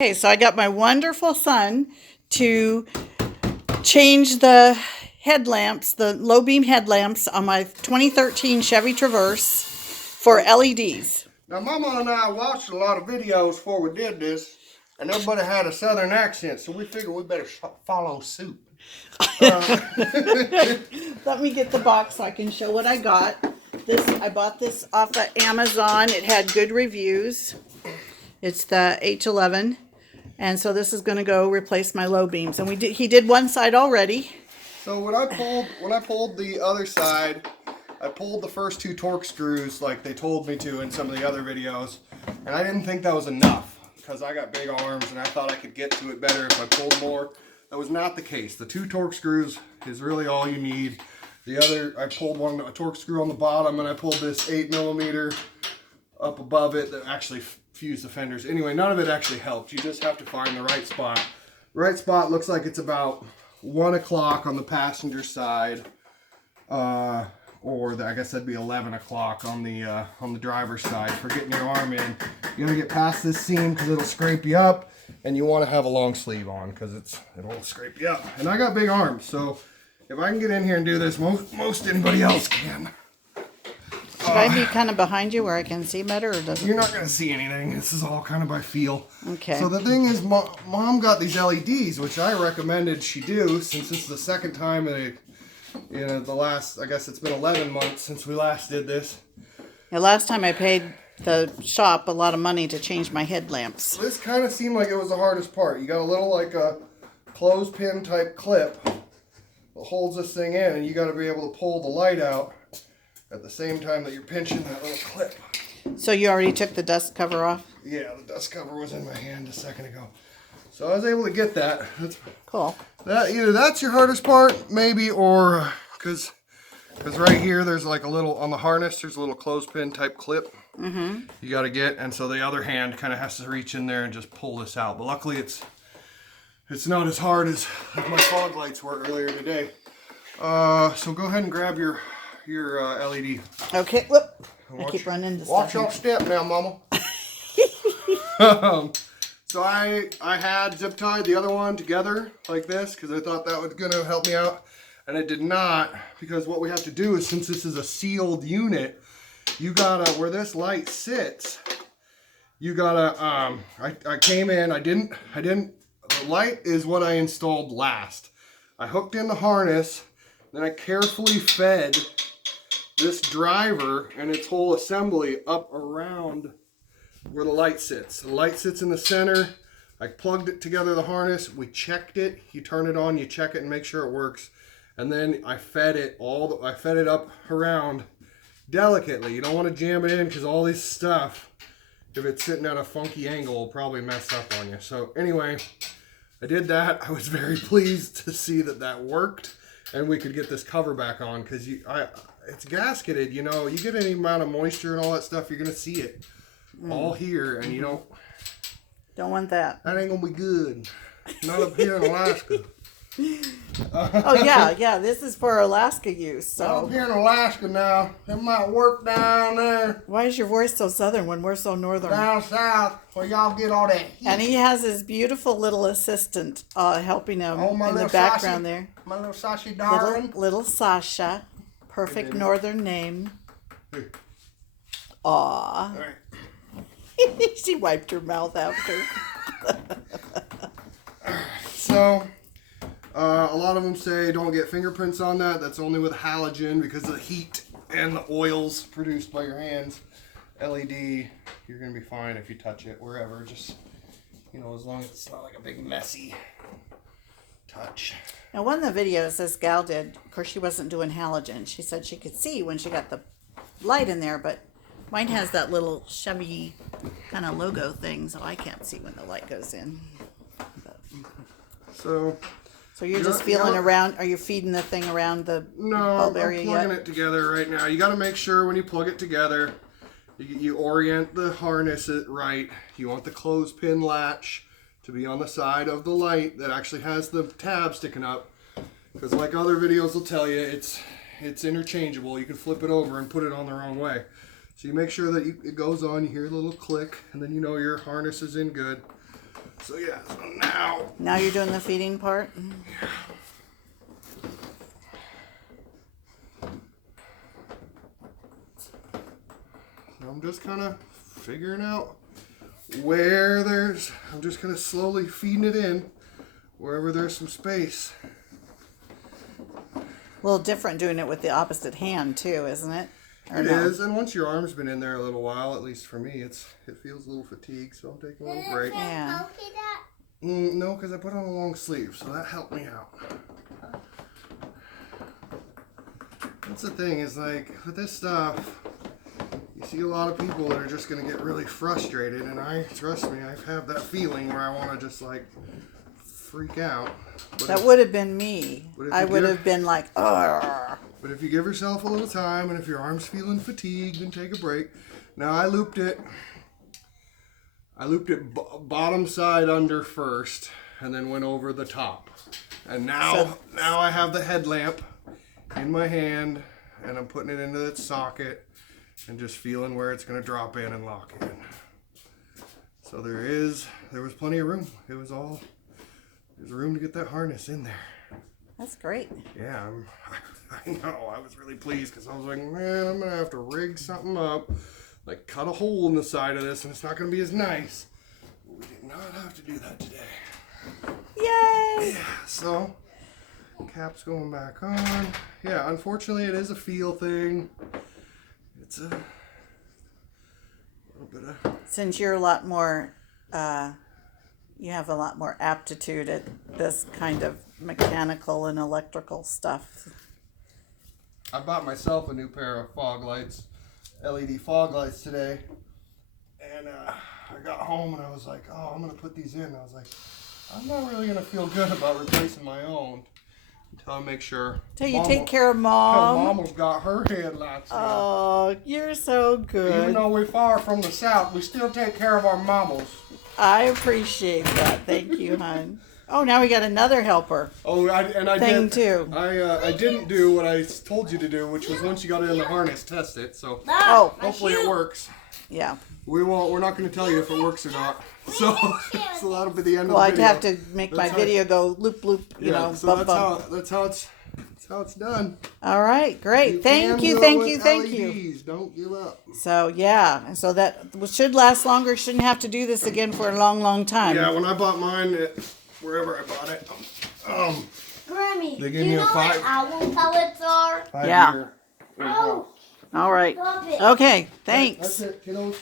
Okay, so I got my wonderful son to change the headlamps, the low beam headlamps on my 2013 Chevy Traverse for LEDs. Now, Mama and I watched a lot of videos before we did this, and everybody had a southern accent, so we figured we better follow suit. Let me get the box so I can show what I got. I bought this off of Amazon. It had good reviews. It's the H11. And so this is going to go replace my low beams. And he did one side already. So when I pulled the other side, I pulled the first two torque screws like they told me to in some of the other videos. And I didn't think that was enough because I got big arms and I thought I could get to it better if I pulled more. That was not the case. The two torque screws is really all you need. The other, I pulled a torque screw on the bottom, and I pulled this 8mm up above it that actually fuse the fenders. Anyway, none of it actually helped. You just have to find the right spot. The right spot looks like it's about 1 o'clock on the passenger side, I guess that'd be 11 o'clock on the driver's side for getting your arm in. You gotta get past this seam because it'll scrape you up, and you want to have a long sleeve on because it'll scrape you up. And I got big arms, so if I can get in here and do this, most anybody else can. Should I be kind of behind you where I can see better, or doesn't? You're not going to see anything. This is all kind of by feel. Okay. So the thing is, Mom got these LEDs, which I recommended she do, since it's the second time in the last, I guess it's been 11 months since we last did this. The last time I paid the shop a lot of money to change my headlamps. This kind of seemed like it was the hardest part. You got a little like a clothespin type clip that holds this thing in, and you got to be able to pull the light out at the same time that you're pinching that little clip. So you already took the dust cover off? Yeah, the dust cover was in my hand a second ago. So I was able to get that. That's cool. Either that's your hardest part, maybe, or because right here there's like a little, on the harness, there's a little clothespin type clip you got to get, and so the other hand kind of has to reach in there and just pull this out. But luckily it's not as hard as my fog lights were earlier today. So go ahead and grab your LED. Okay, whoop. I keep running into stuff. Watch your step now, Mama. So I had zip tied the other one together like this because I thought that was going to help me out, and it did not, because what we have to do is, since this is a sealed unit, you gotta, where this light sits, you gotta, I came in, the light is what I installed last. I hooked in the harness, then I carefully fed this driver and its whole assembly up around where the light sits. The light sits in the center. I plugged it together, the harness. We checked it. You turn it on, you check it and make sure it works. And then I fed it up around delicately. You don't want to jam it in because all this stuff, if it's sitting at a funky angle, will probably mess up on you. So anyway, I did that. I was very pleased to see that worked, and we could get this cover back on, because it's gasketed. You know, you get any amount of moisture and all that stuff, you're gonna see it all here, and you don't want that. That ain't gonna be good. Not up here in Alaska. Oh yeah, this is for Alaska use. So up here in Alaska now, it might work down there. Why is your voice so southern when we're so northern? Down south, where y'all get all that heat. And he has his beautiful little assistant helping him in the background there. My little Sashi darling. Little Sasha. Perfect northern name. Aw. All right. She wiped her mouth after. So, a lot of them say don't get fingerprints on that. That's only with halogen because of the heat and the oils produced by your hands. LED, you're going to be fine if you touch it wherever. Just, as long as it's not like a big messy touch. Now, one of the videos this gal did, of course, she wasn't doing halogen. She said she could see when she got the light in there, but mine has that little Chevy kind of logo thing, so I can't see when the light goes in. So you're just feeling around. Are you feeding the thing around the bulb area yet? No, I'm plugging it together right now. You got to make sure when you plug it together, you orient the harness it right. You want the clothespin latch to be on the side of the light that actually has the tab sticking up, because like other videos will tell you, it's interchangeable. You can flip it over and put it on the wrong way. So you make sure that it goes on, you hear a little click, and then you know your harness is in good. So yeah, so now. Now you're doing the feeding part? I'm just kind of figuring out where I'm just kind of slowly feeding it in wherever there's some space. A little different doing it with the opposite hand too, isn't it? Or It no? is, and once your arm's been in there a little while, at least for me, it feels a little fatigued, so I'm taking a little break. Yeah. No, because I put on a long sleeve, so that helped me out. That's the thing, is like, with this stuff, you see a lot of people that are just going to get really frustrated, and trust me, I have that feeling where I want to just, like, freak out. That would have been me. But if I you would give- have been like, "Ugh." But if you give yourself a little time, and if your arm's feeling fatigued, then take a break. Now, I looped it bottom side under first, and then went over the top. And now I have the headlamp in my hand, and I'm putting it into its socket, and just feeling where it's going to drop in and lock in. So there was plenty of room. There's room to get that harness in there. That's great. Yeah, I know. I was really pleased because I was like, man, I'm going to have to rig something up, like cut a hole in the side of this, and it's not going to be as nice. We did not have to do that today. Yay! Yeah, so cap's going back on. Yeah, unfortunately, it is a feel thing. It's a little bit of... Since you're a lot more, you have a lot more aptitude at this kind of mechanical and electrical stuff. I bought myself a new pair of fog lights, LED fog lights today, and I got home and I was like, oh, I'm going to put these in. I was like, I'm not really going to feel good about replacing my own until I make sure. Till you take care of Mom. Mama's got her headlights in. Oh, you're so Even good. though we're far from the south, we still take care of our mamas. I appreciate that. Thank you, hon. Oh, now we got another helper. Oh, I Thing too. I didn't do what I told you to do, which was once you got it in the harness, test it. So Oh, hopefully it works. yeah. We're not going to tell you if it works or not. So that'll be the end Well, of I'd the video. have to make my video go loop, loop, you know, so bump, that's how it's done. All right, great. Thank can you, go thank with you, thank you. LEDs. Don't give up. So, yeah, and so that should last longer. Shouldn't have to do this again for a long, long time. Yeah, when I bought mine at wherever I bought it, Grammy, they do gave me you a know what owl pellets are? 5 Yeah. year. Oh, All right. stop it. Okay, thanks. That's it, kiddos.